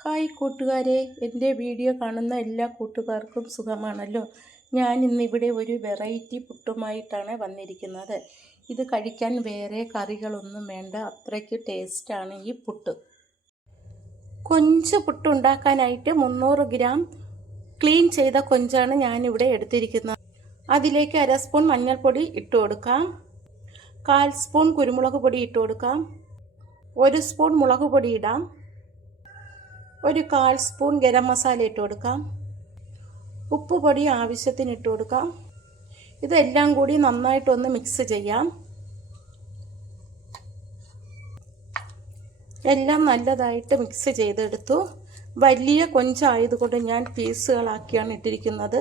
Hi കൂട്ടുകാരെ എന്റെ video കാണുന്ന എല്ലാ കൂട്ടുകാർക്കും സുഖമാണല്ലോ? ഞാൻ ഇന്നിവിടെ ഒരു വെറൈറ്റി പുട്ടുമായിട്ടാണ് വന്നിരിക്കുന്നത്. ഇത് കഴിക്കാൻ വേറെ കറികളൊന്നും വേണ്ട അത്രയ്ക്ക് ടേസ്റ്റാണ് ഈ പുട്ട്. കൊഞ്ച് പുട്ടുണ്ടാക്കാനായിട്ട് മുന്നൂറ് ഗ്രാം ക്ലീൻ ചെയ്ത കൊഞ്ചാണ് ഞാനിവിടെ എടുത്തിരിക്കുന്നത്. അതിലേക്ക് അര സ്പൂൺ മഞ്ഞൾപ്പൊടി ഇട്ട് കൊടുക്കാം. കാൽ സ്പൂൺ കുരുമുളക് പൊടി ഇട്ട് കൊടുക്കാം. ഒരു സ്പൂൺ മുളക് പൊടി ഇടാം. ഒരു കാൽ സ്പൂൺ ഗരം മസാല ഇട്ട് കൊടുക്കാം. ഉപ്പ് പൊടി ആവശ്യത്തിന് ഇട്ട് കൊടുക്കാം. ഇതെല്ലാം കൂടി നന്നായിട്ടൊന്ന് മിക്സ് ചെയ്യാം. എല്ലാം നല്ലതായിട്ട് മിക്സ് ചെയ്തെടുത്തു. വലിയ കൊഞ്ചായതുകൊണ്ട് ഞാൻ പീസുകളാക്കിയാണ് ഇട്ടിരിക്കുന്നത്.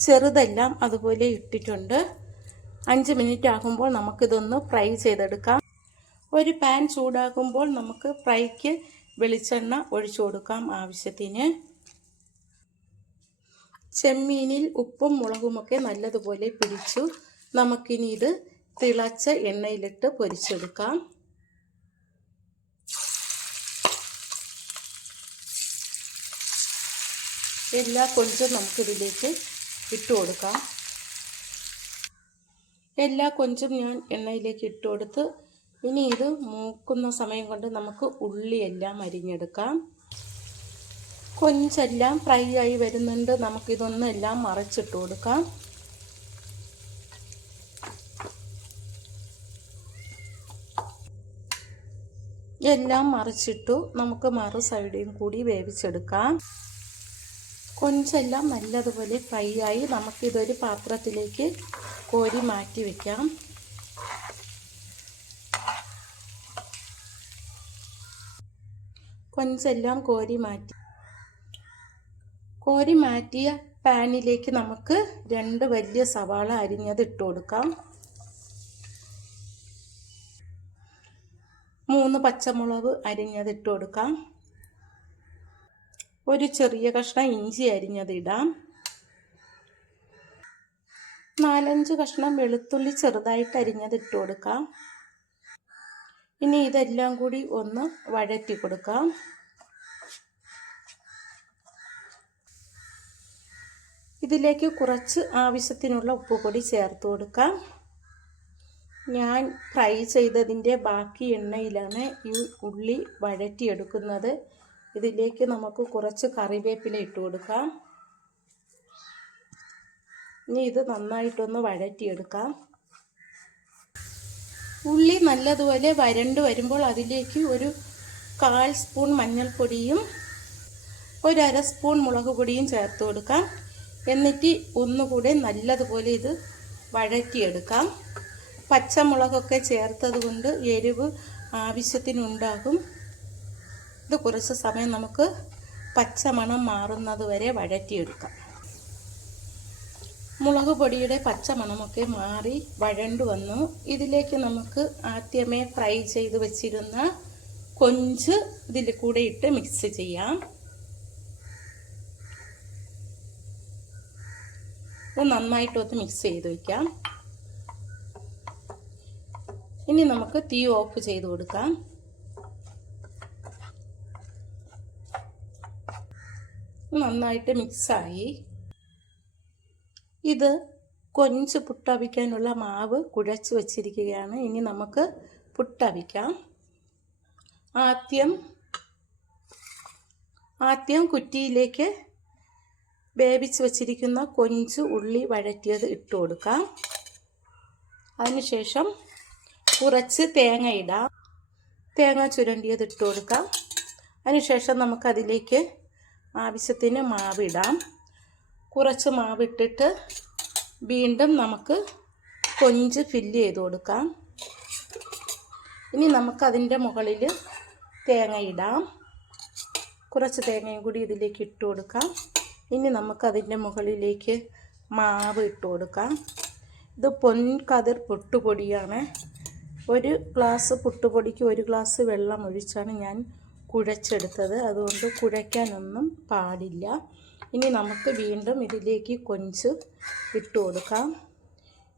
ചെറുതെല്ലാം അതുപോലെ ഇട്ടിട്ടുണ്ട്. അഞ്ച് മിനിറ്റ് ആകുമ്പോൾ നമുക്കിതൊന്ന് ഫ്രൈ ചെയ്തെടുക്കാം. ഒരു പാൻ ചൂടാകുമ്പോൾ നമുക്ക് ഫ്രൈക്ക് വെളിച്ചെണ്ണ ഒഴിച്ചു കൊടുക്കാം ആവശ്യത്തിന്. ചെമ്മീനിൽ ഉപ്പും മുളകുമൊക്കെ നല്ലതുപോലെ പിടിച്ചു. നമുക്കിനി ഇത് തിളച്ച എണ്ണയിലിട്ട് പൊരിച്ചെടുക്കാം. എല്ലാ കൊഞ്ചും നമുക്കിതിലേക്ക് ഇട്ട് കൊടുക്കാം. എല്ലാ കൊഞ്ചും ഞാൻ എണ്ണയിലേക്ക് ഇട്ട് കൊടുത്ത് ഇനി ഇത് മൂക്കുന്ന സമയം കൊണ്ട് നമുക്ക് ഉള്ളിയെല്ലാം അരിഞ്ഞെടുക്കാം. കൊഞ്ചെല്ലാം ഫ്രൈ ആയി വരുന്നുണ്ട്. നമുക്കിതൊന്നെല്ലാം മറച്ചിട്ട് കൊടുക്കാം. എല്ലാം മറിച്ചിട്ടു നമുക്ക് മറു സൈഡിയും കൂടി വേവിച്ചെടുക്കാം. കൊഞ്ചെല്ലാം നല്ലതുപോലെ ഫ്രൈ ആയി നമുക്കിതൊരു പാത്രത്തിലേക്ക് കോരി മാറ്റി വയ്ക്കാം കൊഞ്ചെല്ലാം കോരി മാറ്റി. കോരി മാറ്റിയ പാനിലേക്ക് നമുക്ക് രണ്ട് വലിയ സവാള അരിഞ്ഞത് ഇട്ട് കൊടുക്കാം. മൂന്ന് പച്ചമുളക് അരിഞ്ഞത് ഇട്ട് കൊടുക്കാം. ഒരു ചെറിയ കഷ്ണം ഇഞ്ചി അരിഞ്ഞത് ഇടാം. നാലഞ്ച് കഷ്ണം വെളുത്തുള്ളി ചെറുതായിട്ട് അരിഞ്ഞത് ഇട്ട് കൊടുക്കാം. ഇനി ഇതെല്ലാം കൂടി ഒന്ന് വഴറ്റി കൊടുക്കാം. ഇതിലേക്ക് കുറച്ച് ആവശ്യത്തിനുള്ള ഉപ്പുപൊടി ചേർത്ത് കൊടുക്കാം. ഞാൻ ഫ്രൈ ചെയ്തതിന്റെ ബാക്കി എണ്ണയിലാണ് ഈ ഉള്ളി വഴറ്റിയെടുക്കുന്നത്. ഇതിലേക്ക് നമുക്ക് കുറച്ച് കറിവേപ്പില ഇട്ട് കൊടുക്കാം. ഇനി ഇത് നന്നായിട്ടൊന്ന് വഴറ്റിയെടുക്കാം. ഉള്ളി നല്ലതുപോലെ വരണ്ട് വരുമ്പോൾ അതിലേക്ക് ഒരു കാൽ സ്പൂൺ മഞ്ഞൾപ്പൊടിയും ഒരര സ്പൂൺ മുളക് പൊടിയും ചേർത്ത് കൊടുക്കാം. എന്നിട്ട് ഒന്നുകൂടെ നല്ലതുപോലെ ഇത് വഴറ്റിയെടുക്കാം. പച്ചമുളകൊക്കെ ചേർത്തത് കൊണ്ട് എരിവ് ആവശ്യത്തിനുണ്ടാകും. ഇത് കുറച്ച് സമയം നമുക്ക് പച്ചമണം മാറുന്നത് വരെ വഴറ്റിയെടുക്കാം. മുളക് പൊടിയുടെ പച്ചമണമൊക്കെ മാറി വഴണ്ടു വന്നു. ഇതിലേക്ക് നമുക്ക് ആദ്യമേ ഫ്രൈ ചെയ്ത് വെച്ചിരുന്ന കൊഞ്ച് ഇതിൽ കൂടെ ഇട്ട് മിക്സ് ചെയ്യാം. ഇത് നന്നായിട്ടൊന്ന് മിക്സ് ചെയ്ത് വയ്ക്കാം ഇനി നമുക്ക് തീ ഓഫ് ചെയ്ത് കൊടുക്കാം. നന്നായിട്ട് മിക്സായി. ഇത് കൊഞ്ച് പുട്ടവിക്കാനുള്ള മാവ് കുഴച്ച് വച്ചിരിക്കുകയാണ്. ഇനി നമുക്ക് പുട്ടവിക്കാം. ആദ്യം ആദ്യം കുറ്റിയിലേക്ക് വേവിച്ച് വച്ചിരിക്കുന്ന കൊഞ്ച് ഉള്ളി വഴറ്റിയത് ഇട്ട് കൊടുക്കാം. അതിനുശേഷം കുറച്ച് തേങ്ങ ഇടാം. തേങ്ങ ചുരണ്ടിയത് ഇട്ട് കൊടുക്കാം. അതിനുശേഷം നമുക്കതിലേക്ക് ആവശ്യത്തിന് മാവിടാം കുറച്ച് മാവിട്ടിട്ട് വീണ്ടും നമുക്ക് കൊഞ്ച് ഫില്ല് ചെയ്ത് കൊടുക്കാം. ഇനി നമുക്കതിന്റെ മുകളിൽ തേങ്ങ ഇടാം. കുറച്ച് തേങ്ങയും കൂടി ഇതിലേക്ക് ഇട്ട് കൊടുക്കാം. ഇനി നമുക്കതിന്റെ മുകളിലേക്ക് മാവ് ഇട്ട് കൊടുക്കാം. ഇത് പൊൻകതിർ പുട്ടുപൊടിയാണ്. ഒരു ഗ്ലാസ് പുട്ടുപൊടിക്ക് ഒരു ഗ്ലാസ് വെള്ളം ഒഴിച്ചാണ് ഞാൻ കുഴച്ചെടുത്തത്. അതുകൊണ്ട് കുഴയ്ക്കാനൊന്നും പാടില്ല. ഇനി നമുക്ക് വീണ്ടും ഇതിലേക്ക് കൊഞ്ച് ഇട്ട് കൊടുക്കാം.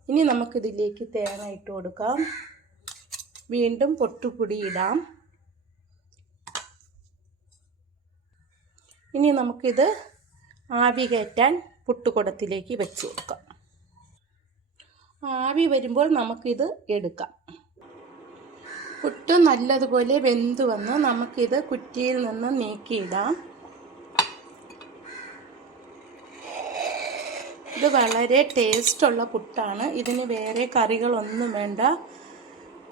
ഇനി നമുക്കിതിലേക്ക് തേങ്ങ ഇട്ട് കൊടുക്കാം. വീണ്ടും പൊട്ടുപൊടി ഇടാം. ഇനി നമുക്കിത് ആവി കയറ്റാൻ പുട്ടുകുടത്തിലേക്ക് വെച്ച് കൊടുക്കാം. ആവി വരുമ്പോൾ നമുക്കിത് എടുക്കാം. പുട്ട് നല്ലതുപോലെ വെന്ത് വന്ന് നമുക്കിത് കുറ്റിയിൽ നിന്ന് നീക്കിയിടാം. ഇത് വളരെ ടേസ്റ്റുള്ള പുട്ടാണ്. ഇതിന് വേറെ കറികളൊന്നും വേണ്ട.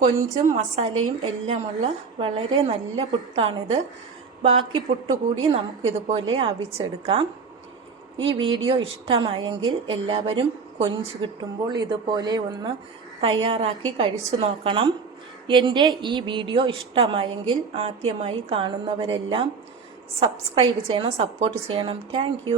കൊഞ്ചും മസാലയും എല്ലാമുള്ള വളരെ നല്ല പുട്ടാണിത്. ബാക്കി പുട്ട് കൂടി നമുക്കിതുപോലെ അവിച്ചെടുക്കാം. ഈ വീഡിയോ ഇഷ്ടമായെങ്കിൽ എല്ലാവരും കൊഞ്ച് കിട്ടുമ്പോൾ ഇതുപോലെ ഒന്ന് തയ്യാറാക്കി കഴിച്ചു നോക്കണം. എന്റെ ഈ വീഡിയോ ഇഷ്ടമായെങ്കിൽ ആദ്യമായി കാണുന്നവരെല്ലാം സബ്സ്ക്രൈബ് ചെയ്യണം സപ്പോർട്ട് ചെയ്യണം. താങ്ക്